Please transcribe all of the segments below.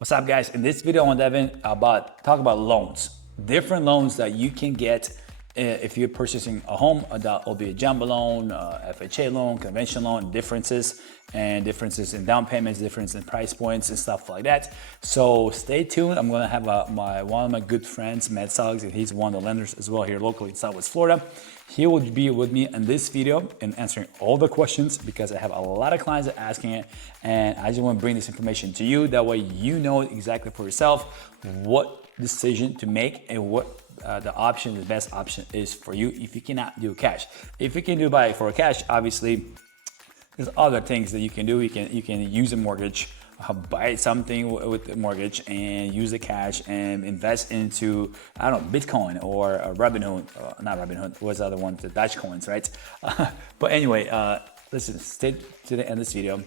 What's up, guys? In this video, I want to talk about loans. Different loans that you can get if you're purchasing a home. That will be a jumbo loan, FHA loan, conventional loan, differences in down payments, difference in price points and stuff like that. So stay tuned. I'm going to have one of my good friends, Matthew Suggs, and he's one of the lenders as well here locally in Southwest Florida. He will be with me in this video and answering all the questions because I have a lot of clients asking it, and I just want to bring this information to you. That way you know exactly for yourself what decision to make and what the best option is for you if you cannot do cash. If you can do buy for cash, obviously there's other things that you can do. You can use a mortgage, buy something with the mortgage and use the cash and invest into, I don't know, Bitcoin or Robinhood, not Robinhood, what's the other one, the Dutch coins, right? But anyway, listen, stay to the end of this video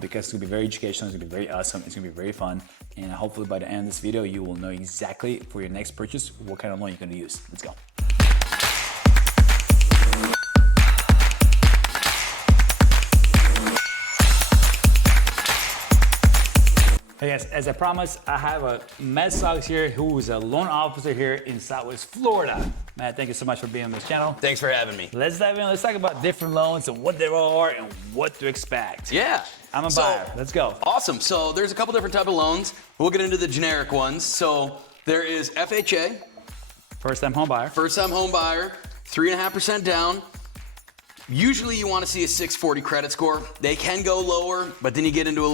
because it's gonna be very educational, it's gonna be very awesome, it's gonna be very fun. And hopefully by the end of this video, you will know exactly for your next purchase, what kind of loan you're gonna use. Let's go. Hey guys, as I promised, I have a Matt Suggs here, who is a loan officer here in Southwest Florida. Matt, thank you so much for being on this channel. Thanks for having me. Let's dive in. Let's talk about different loans and what they are and what to expect. Yeah. I'm a buyer. Let's go. Awesome. So there's a couple different type of loans. We'll get into the generic ones. So there is FHA. First-time home buyer. First-time home buyer, 3.5% down. Usually you want to see a 640 credit score. They can go lower, but then you get into a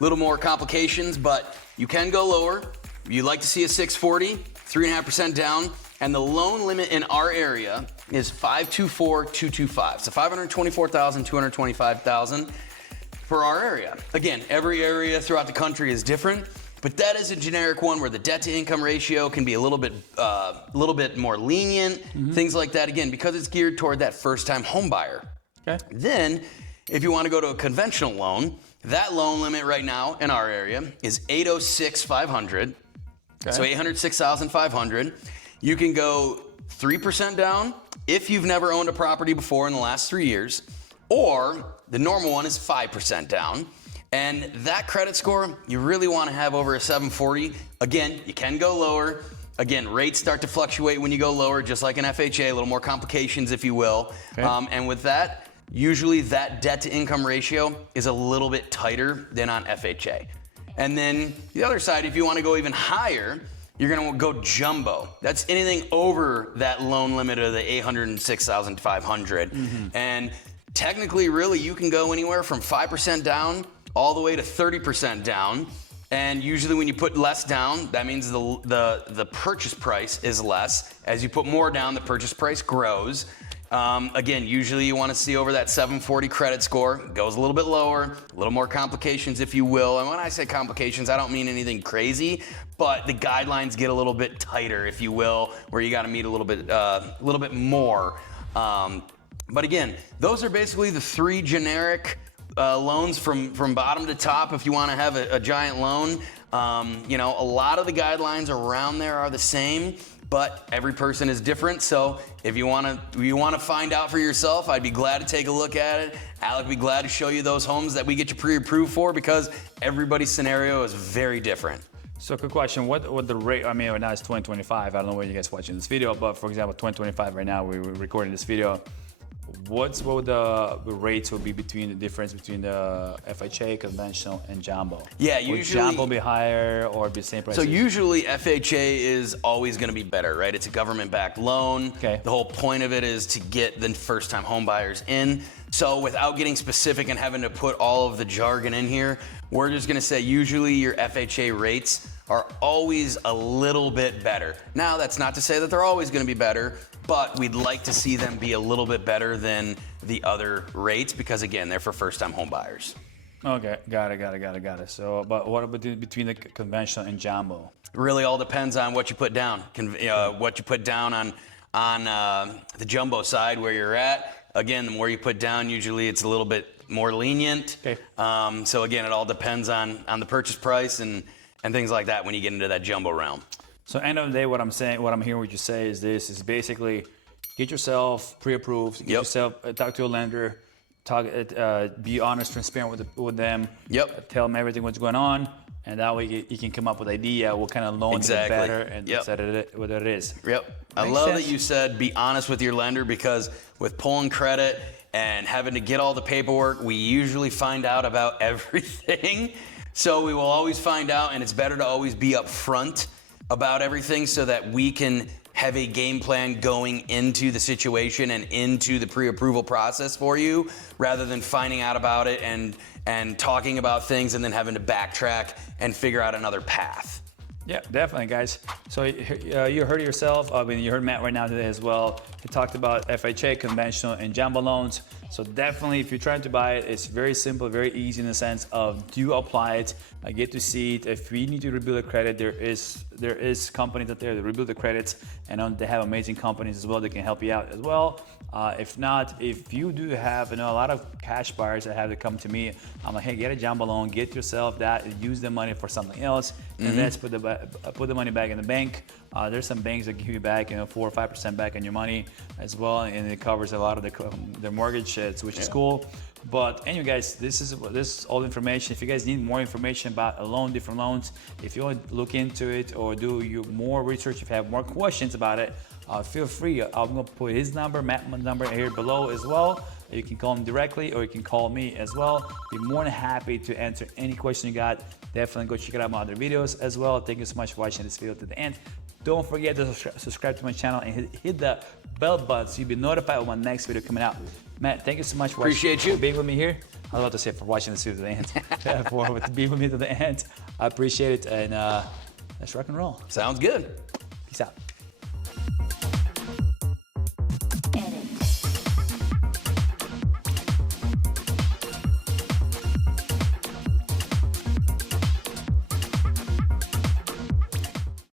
little more complications, but you can go lower. You'd like to see a 640, 3.5% down, and the loan limit in our area is 524,225. So 524,000, 225,000 for our area. Again, every area throughout the country is different, but that is a generic one where the debt to income ratio can be a little bit more lenient, things like that. Again, because it's geared toward that first-time home buyer. Okay. Then, if you want to go to a conventional loan, that loan limit right now in our area is 806,500. Okay. So 806,500. You can go 3% down if you've never owned a property before in the last 3 years, or the normal one is 5% down. And that credit score, you really want to have over a 740. Again, you can go lower. Again, rates start to fluctuate when you go lower, just like an FHA, a little more complications, if you will. Okay. And with that, usually that debt to income ratio is a little bit tighter than on FHA. And then the other side, if you want to go even higher, you're going to go jumbo. That's anything over that loan limit of the 806,500. And technically, really, you can go anywhere from 5% down all the way to 30% down. And usually when you put less down, that means the purchase price is less. As you put more down, the purchase price grows. Again, usually you want to see over that 740 credit score. It goes a little bit lower, a little more complications, if you will. And when I say complications, I don't mean anything crazy, but the guidelines get a little bit tighter, if you will, where you got to meet a little bit more. But again, those are basically the three generic loans from bottom to top. If you want to have a giant loan, you know, a lot of the guidelines around there are the same, but every person is different. So if you want to find out for yourself, I'd be glad to take a look at it. Alek would be glad to show you those homes that we get you pre-approved for, because everybody's scenario is very different. So quick question, what the rate, I mean, right now it's 2025. I don't know where you guys watching this video, but for example, 2025 right now, we're recording this video. What would the rates will be between the difference between the FHA, conventional, and jumbo? Yeah, usually. Would jumbo be higher or be the same price? So usually FHA is always going to be better, right? It's a government-backed loan. Okay. The whole point of it is to get the first-time home buyers in. So without getting specific and having to put all of the jargon in here, we're just going to say usually your FHA rates are always a little bit better. Now, that's not to say that they're always going to be better, but we'd like to see them be a little bit better than the other rates because, again, they're for first-time home buyers. Okay, got it. So, but what about between the conventional and jumbo? Really all depends on what you put down. What you put down on the jumbo side where you're at. Again, the more you put down, usually it's a little bit more lenient. Okay. So again, it all depends on the purchase price and things like that when you get into that jumbo realm. So end of the day, what I'm hearing what you say is this, is basically get yourself pre-approved, get yourself, talk to a lender, be honest, transparent with them. Tell them everything what's going on, and that way you can come up with idea what kind of loan Exactly. is better and set it what it is. Yep. I Makes love sense. that you said be honest with your lender, because with pulling credit and having to get all the paperwork, we usually find out about everything. So we will always find out, and it's better to always be upfront about everything so that we can have a game plan going into the situation and into the pre-approval process for you, rather than finding out about it and talking about things and then having to backtrack and figure out another path. Yeah, definitely, guys. So you heard yourself. I mean, you heard Matt right now today as well. He talked about FHA, conventional, and jumbo loans. So definitely, if you're trying to buy it, it's very simple, very easy in the sense of do apply it, get to see it. If we need to rebuild the credit, there is companies out there that rebuild the credits, and they have amazing companies as well that can help you out as well. If not, if you do have a lot of cash buyers that have to come to me, I'm like, hey, get a jumbo loan, get yourself that, and use the money for something else, and let's put the money back in the bank. There's some banks that give you back 4 or 5% back on your money as well, and it covers a lot of their mortgage shits, which is cool. But anyway, guys, this is all information. If you guys need more information about a loan, different loans, if you want to look into it or do more research, if you have more questions about it, feel free. I'm gonna put his number, Matt's number here below as well. You can call him directly, or you can call me as well. Be more than happy to answer any question you got. Definitely go check out my other videos as well. Thank you so much for watching this video to the end. Don't forget to subscribe to my channel and hit the bell button so you'll be notified of my next video coming out. Matt, thank you so much for being with me here. I was about to say for watching this video to the end. For being with me to the end. I appreciate it, and let's rock and roll. Sounds good. Peace out.